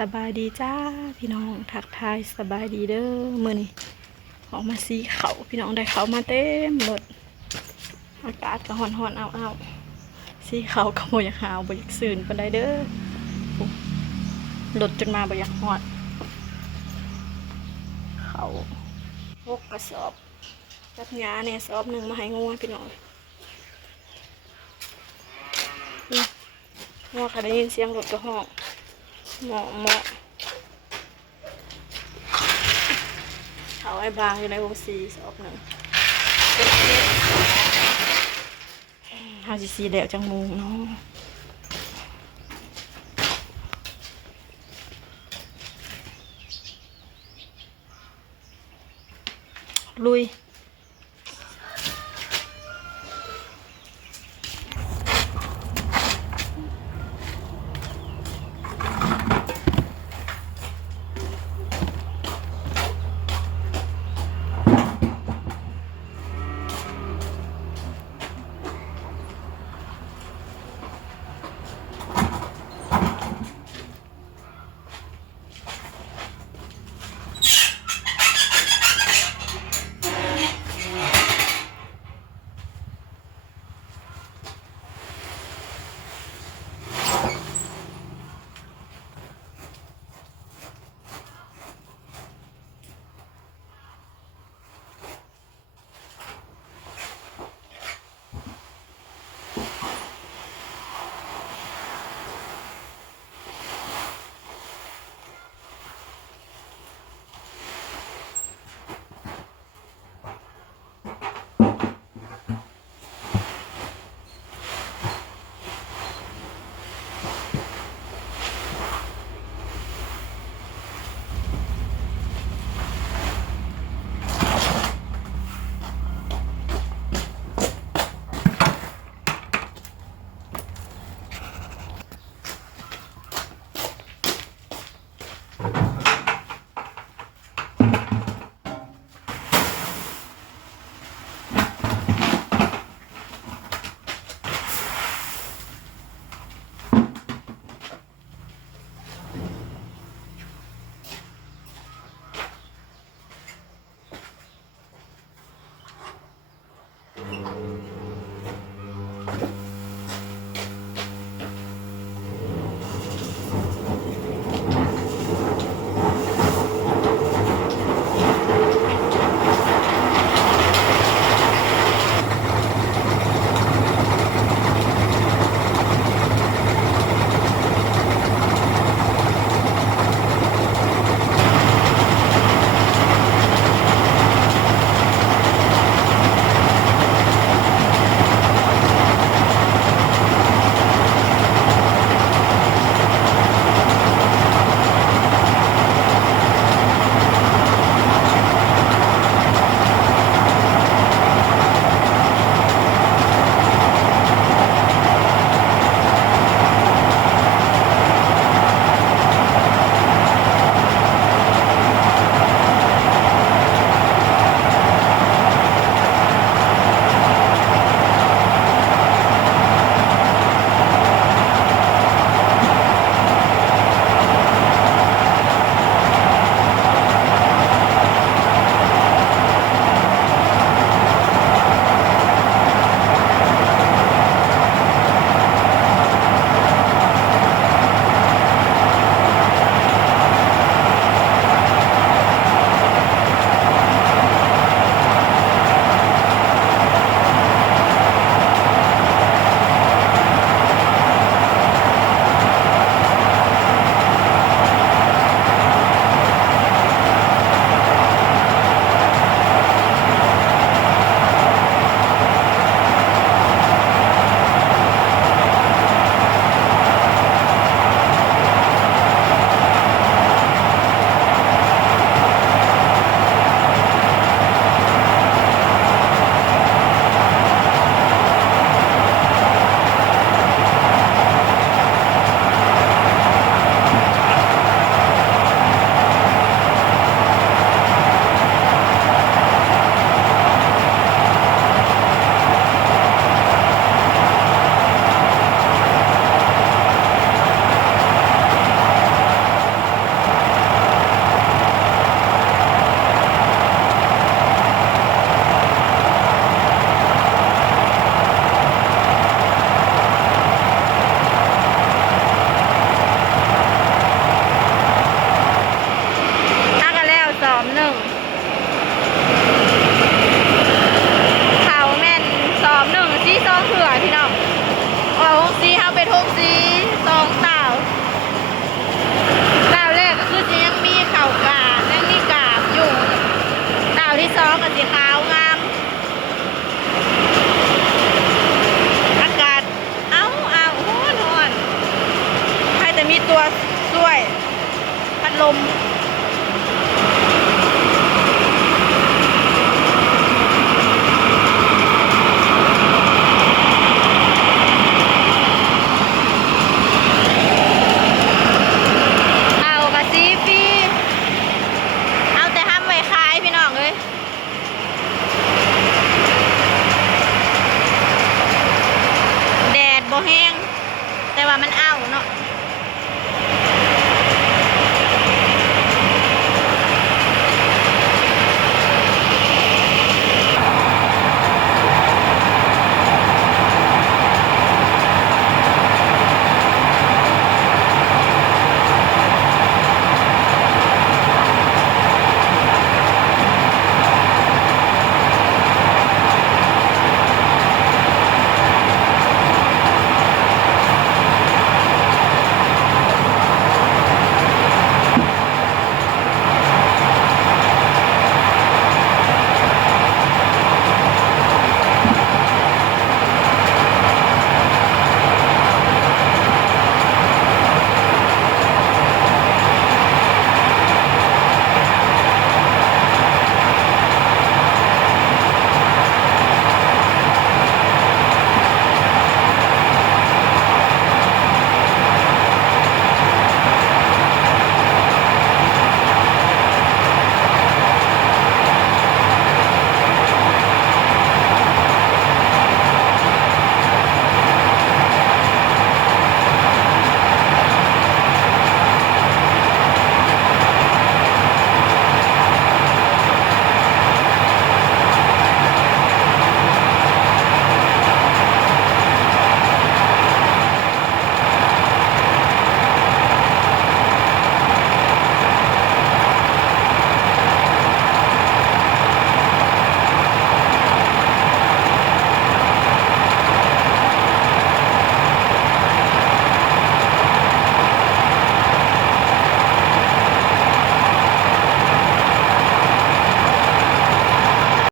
สบายดีจ้าพี่น้องทักทายสบายดีเด้อมื้อนี้ออกมาสีเขาพี่น้องได้เขามาเต็มรถอากาศก็ร้อนๆอ้าวๆสีเขาก็บ่อยากหาวบ่อยากซื่นปานใดเด้อรถจนมาบ่อยากฮอดเขา6กระสอบจัดงานเนี่ยสอบนึงมาให้งัวพี่น้องงัวก็ได้ยินเสียงรถก็ฮ้องเหมาะเขาไอ้บางอยู่ในวงซีสอบหนึ่งเฮาสิสีแล้วจังมุงเนาะลุย มีตัวช่วยพัดลมเอากระซีฟีเอาแต่ห้ามไว้ขายพี่น้องเลยแดดบ่แห้งแต่ว่ามันเอาเนาะ